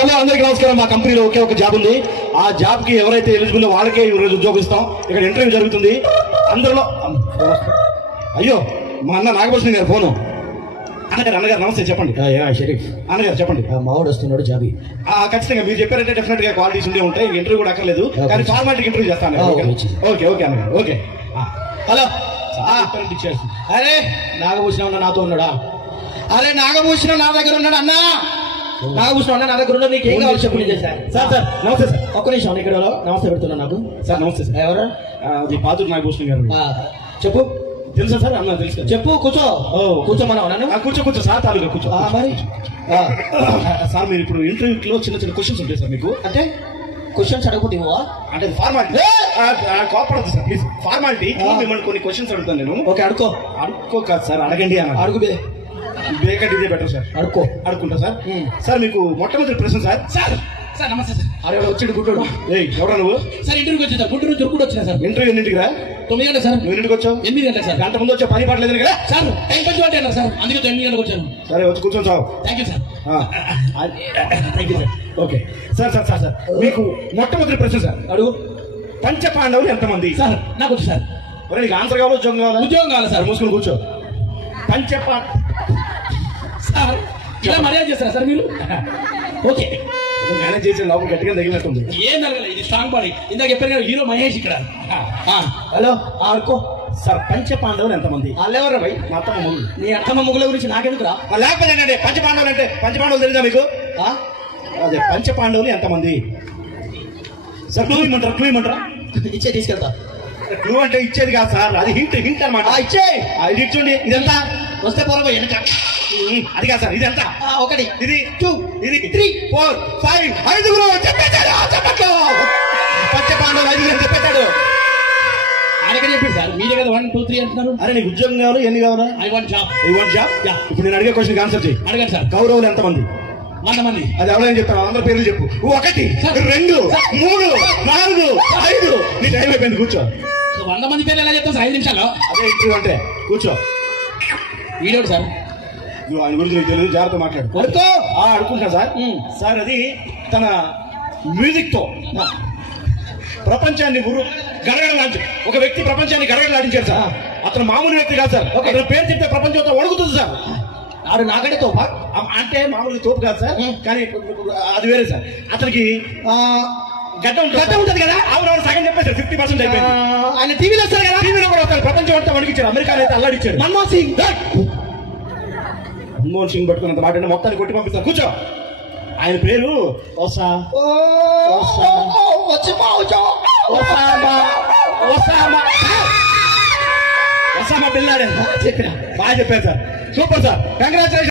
Hello అందరికీ నమస్కారం. మా కంపెనీలో ఒకే ఒక జాబ్ ఉంది. ఆ జాబ్ కి ఎవరైతే ఎలిజిబుల్ వాళ్ళకే ఈరోజు ఉద్యోగం ఇస్తాం. ఇక్కడ ఇంటర్వ్యూ జరుగుతుంది. అందరిలో అయ్యో మా అన్న నాగభూషణ్ గారు ఫోను. అన్నగారు నమస్తే, చెప్పండి. షరీఫ్ అన్నగారు చెప్పండి. మావాడు వస్తున్నాడు జాబీ. ఖచ్చితంగా మీరు చెప్పారంటే డెఫినెట్ గా క్వాలిటీస్ ఉండే ఉంటాయి. ఇంటర్వ్యూ కూడా అక్కర్లేదు, కానీ ఫార్మాలిటీ ఇంటర్వ్యూ చేస్తాను. ఓకే ఓకే అన్నగారు ఓకే. హలో అరే నాగభూషణం అన్న నాతో ఉన్నాడా? అరే నాగభూషణం నా దగ్గర ఉన్నాడు అన్న. నాగభూషణం అన్న నా దగ్గర ఉన్నాడు. నీకు ఏం కావాలి చెప్పు. సార్ సార్ నమస్తే సార్. ఒక్క నిమిషం ఇక్కడ నమస్తే పెడుతున్నా నాకు. సార్ నమస్తే సార్. ఎవరు? అది పాతూరు నాగభూషణ్ గారు. చెప్పు. తెలుసా సార్? అన్న తెలుసు. చెప్పు. కూర్చో. కూర్చోమన్నావు నన్ను? కూర్చో సార్. తాలూకా కూర్చో. మరి సార్ మీరు ఇప్పుడు ఇంటర్వ్యూలో చిన్న చిన్న క్వశ్చన్స్ ఉంటాయి సార్ మీకు. అంటే క్వశ్చన్స్ అడగకపోతే అంటే ఫార్మాలిటీ కోపడదు సార్, ప్లీజ్. ఫార్మాలిటీ మిమ్మల్ని కొన్ని క్వశ్చన్స్ అడుగుతాను నేను. ఓకే అడుకో. అడుక్కో కాదు సార్, అడగండి అన్న. అడుగు బేకంటే ఇదే బెటర్ సార్. అడుక్కుంటా సార్. సార్ మీకు మొట్టమొదటి ప్రశ్న సార్. సార్ నమస్తే సార్. అరే వచ్చాడు గుంటూరు. ఎవరా నువ్వు? సార్ ఇంటర్వ్యూకి వచ్చా సార్. గుంటూరు నుంచి కూడా వచ్చినా సార్. ఇంటర్వ్యూ ఎన్నింటికి రా? 9 గంటలకు సార్. నువ్వు ఎన్నింటికి వచ్చావు? 8 గంటలకు సార్. గంట ముందు వచ్చావు, పని పడలేదు కదా సార్. టైం పంచి అంటే అన్నారు సార్, అందుకే 9 గంటలకు వచ్చాను. సరే వచ్చి కూర్చొని sir. Thank you sir. Thank you sir. Okay sir. Sir మీకు మొట్టమొదటి ప్రశ్న సార్. అడుగు. పంచ పాండవులు ఎంతమంది? సార్ నాకు వచ్చు సార్. నీకు ఆన్సర్ కావాలా ఉద్యోగం కావాలా? ఉద్యోగం కావాలి సార్. మూసుకొని కూర్చో. సార్ ఇలా మర్యాద చేస్తారా సార్ మీరు? ఓకే మేనేజ్ చేసే లోపల గట్టిగా తగిలినట్టుంది. ఏం తగలలేదు, ఇది స్ట్రాంగ్ బాడీ. ఇందాక చెప్పారు కదా హీరో మహేష్ ఇక్కడ. హలో ఆడుకో సార్. పంచ పాండవులు ఎంతమంది? వాళ్ళెవరు భయ్? మా అత్తమ్మ మొగులు. నీ అత్తమ్మ ముగ్గుల గురించి నాకెందుకురా? లేకపోతే ఏంటంటే పంచ పాండవులు అంటే పంచ పాండవులు తెలుసా మీకు? అదే పంచ పాండవులు ఎంతమంది సార్? క్లూ ఇమ్మంటారా? ఇచ్చే తీసుకెళ్తా. క్లూ అంటే ఇచ్చేది కాదు సార్, అది హింట్ అనమాట. ఇచ్చే ఇది ఇచ్చండి. ఇదెంత? వస్తే పోరా వెనక. అది కాదు సార్. ఇది ఎంత? 1 ఇది 2 ఇది 3 4 5 ఐదుగురు చెప్పేశాడు. చెప్పట్లు పంచ పాండవులు 5 చెప్పేశాడు. ఆయనకే చెప్పాడు సార్. మీరే కదా 1 2 3 అంటున్నారు. అరే నీకు ఉద్యోగం కావాలి, ఎన్ని కావాలా? I want job. ఇప్పుడు నేను అడిగే క్వశ్చన్ ఆన్సర్ చేయి. అడగండి సార్. కౌరవులు ఎంతమంది? 100 మంది. అది ఎవరైనా చెప్తాను, అందరి పేర్లు చెప్పు. 1 2 3 4 5. నీ టైం అయిపోయింది, కూర్చో. 100 మంది పేర్లు ఎలా చెప్తాం సార్? 5 నిమిషాలు. అదే ఇంటర్వ్యూ అంటే. కూర్చో. Video sir. ఆయన గురించి నీకు తెలియదు, జాగ్రత్త మాట్లాడు. అడుకుంటా సార్. సార్ అది తన మ్యూజిక్ తో ప్రపంచాన్ని గడగడలాంటి ఒక వ్యక్తి ప్రపంచాన్ని గడగడలాడించాడు సార్. అతను మామూలు వ్యక్తి కాదు సార్. అతను పేరు చెప్తే ప్రపంచంతో వణుకుతుంది సార్. ఆడు నాకంటే తోపా అంటే మామూలు తోపు కాదు సార్, కానీ అది వేరే సార్. అతనికి గడ్డ ఉంటుంది కదా. అవును సగం చెప్పేసారు. 50% అయిపోయింది. ఆయన టీవీలో వస్తారు కదా. టీవీలో కూడా వస్తారు. ప్రపంచం అంతా వణికిచ్చారు. అమెరికాలో అయితే అల్లాడిచ్చాడు. మన్మోహన్ సింగ్ పట్టుకున్నంత మాట మొత్తాన్ని కొట్టి పంపిస్తారు. కూర్చో. ఆయన పేరు ఒసామా బిన్ లాడెన్. బాగా చెప్పారు సార్. Super sir. కంగ్రాచులేషన్.